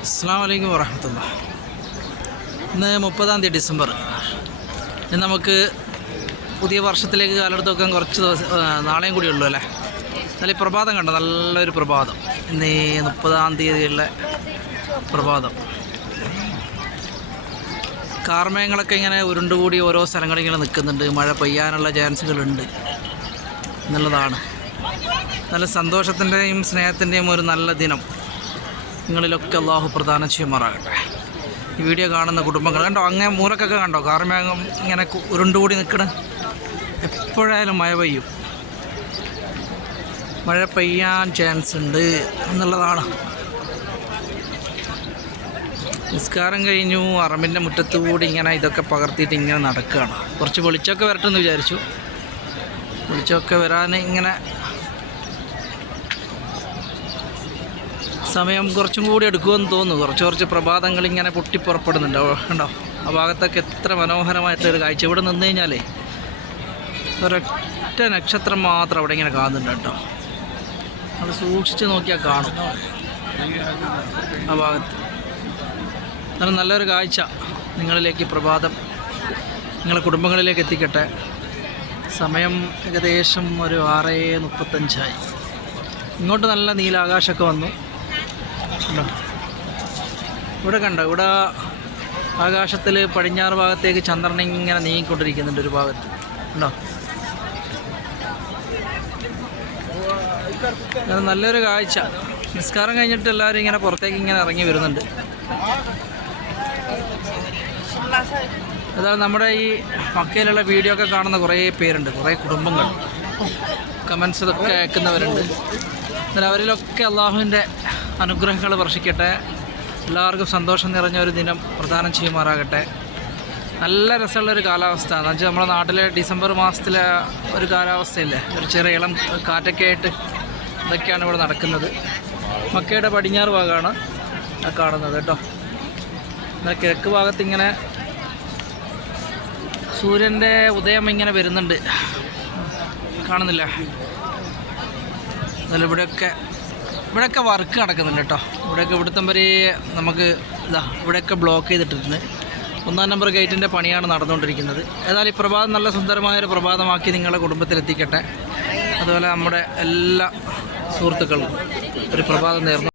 അസ്സാം വലൈക്കും ഇന്ന് മുപ്പതാം തീയതി ഡിസംബർ. ഇന്ന് നമുക്ക് പുതിയ വർഷത്തിലേക്ക് കാലെടുത്ത് വെക്കാൻ കുറച്ച് ദിവസം നാളെയും കൂടി ഉള്ളൂ അല്ലേ? നല്ല പ്രഭാതം കണ്ടോ? നല്ലൊരു പ്രഭാതം. ഇന്ന് മുപ്പതാം തീയതിയുള്ള പ്രഭാതം. കാർമേങ്ങളൊക്കെ ഇങ്ങനെ ഉരുണ്ടുകൂടി ഓരോ സ്ഥലങ്ങളിൽ ഇങ്ങനെ നിൽക്കുന്നുണ്ട്. മഴ പെയ്യാനുള്ള ചാൻസുകളുണ്ട്. എന്നുള്ളതാണ്. നല്ല സന്തോഷത്തിന്റെയും സ്നേഹത്തിന്റെയും ഒരു നല്ല ദിനം. നിങ്ങളിലൊക്കെ അള്ളാഹു പ്രദാനം ചെയ്യുമാറാകട്ടെ. ഈ വീഡിയോ കാണുന്ന കുടുംബങ്ങൾ കണ്ടോ അങ്ങനെ മൂലക്കൊക്കെ കണ്ടോ കാർമേഘം ഇങ്ങനെ ഉരുണ്ടുകൂടി നിൽക്കണ എപ്പോഴായാലും മഴ പെയ്യും. മഴ പെയ്യാൻ ചാൻസ് ഉണ്ട് എന്നുള്ളതാണ്. നിസ്കാരം കഴിഞ്ഞു അറമ്പിന്റെ മുറ്റത്തു കൂടി ഇങ്ങനെ ഇതൊക്കെ പകർത്തിയിട്ട് ഇങ്ങനെ നടക്കുകയാണ് കുറച്ച് വെളിച്ചമൊക്കെ വരട്ടെന്ന് വിചാരിച്ചു. വെളിച്ചമൊക്കെ വരാൻ ഇങ്ങനെ സമയം കുറച്ചും കൂടി എടുക്കുമെന്ന് തോന്നുന്നു. കുറച്ച് കുറച്ച് പ്രഭാതങ്ങൾ ഇങ്ങനെ പൊട്ടിപ്പുറപ്പെടുന്നുണ്ട്. ഉണ്ടോ ആ ഭാഗത്തൊക്കെ എത്ര മനോഹരമായിട്ടൊരു കാഴ്ച. ഇവിടെ നിന്ന് കഴിഞ്ഞാലേ ഒരൊറ്റ നക്ഷത്രം മാത്രം അവിടെ ഇങ്ങനെ കാണുന്നുണ്ട് കേട്ടോ. അത് സൂക്ഷിച്ച് നോക്കിയാൽ കാണും. ആ ഭാഗത്ത്. നല്ല നല്ലൊരു കാഴ്ച. നിങ്ങളിലേക്ക് പ്രഭാതം നിങ്ങളെ കുടുംബങ്ങളിലേക്ക് എത്തിക്കട്ടെ. സമയം ഏകദേശം ഒരു ആറ് മുപ്പത്തഞ്ചായി. ഇങ്ങോട്ട് നല്ല നീലാകാശമൊക്കെ വന്നു. കണ്ടോ ഇവിടെ കണ്ടോ? ഇവിടെ ആകാശത്തിൽ പടിഞ്ഞാറ് ഭാഗത്തേക്ക് ചന്ദ്രൻ ഇങ്ങനെ നീങ്ങിക്കൊണ്ടിരിക്കുന്നുണ്ട് ഒരു ഭാഗത്ത്. ഉണ്ടോ? നല്ലൊരു കാഴ്ച. നിസ്കാരം കഴിഞ്ഞിട്ട് എല്ലാവരും ഇങ്ങനെ പുറത്തേക്ക് ഇങ്ങനെ ഇറങ്ങി വരുന്നുണ്ട്. അതായത് നമ്മുടെ ഈ മക്കയിലുള്ള വീഡിയോ ഒക്കെ കാണുന്ന കുറേ പേരുണ്ട് കുറേ കുടുംബങ്ങൾ. കമൻസ് ഇതൊക്കെ അയക്കുന്നവരുണ്ട്. എന്നാൽ അവരിലൊക്കെ അള്ളാഹുവിന്റെ അനുഗ്രഹങ്ങൾ വർഷിക്കട്ടെ. എല്ലാവർക്കും സന്തോഷം നിറഞ്ഞ ഒരു ദിനം പ്രദാനം ചെയ്യുമാറാകട്ടെ. നല്ല രസമുള്ളൊരു കാലാവസ്ഥ. എന്ന് വെച്ചാൽ നമ്മുടെ നാട്ടിലെ ഡിസംബർ മാസത്തിലെ ഒരു കാലാവസ്ഥയില്ലേ? ഒരു ചെറിയ ഇളം കാറ്റൊക്കെ ആയിട്ട് ഇതൊക്കെയാണ് ഇവിടെ നടക്കുന്നത്. മക്കയുടെ പടിഞ്ഞാറ് ഭാഗമാണ് കാണുന്നത് കേട്ടോ. എന്നാൽ കിഴക്ക് ഭാഗത്ത് ഇങ്ങനെ സൂര്യന്റെ ഉദയം ഇങ്ങനെ വരുന്നുണ്ട്. കാണുന്നില്ല. എന്നാലും ഇവിടെയൊക്കെ ഇവിടെയൊക്കെ വർക്ക് നടക്കുന്നുണ്ട് കേട്ടോ ഇവിടെയൊക്കെ ഇവിടുത്തെ വരെ നമുക്ക് ഇതാ ഇവിടെയൊക്കെ ബ്ലോക്ക് ചെയ്തിട്ടിട്ടുണ്ട്. ഒന്നാം നമ്പർ ഗേറ്റിന്റെ പണിയാണ് നടന്നുകൊണ്ടിരിക്കുന്നത്. ഏതായാലും ഈ പ്രഭാതം നല്ല സുന്ദരമായൊരു പ്രഭാതമാക്കി നിങ്ങളുടെ കുടുംബത്തിലെത്തിക്കട്ടെ. അതുപോലെ നമ്മുടെ എല്ലാ സുഹൃത്തുക്കളും ഒരു പ്രഭാതം നേർന്നു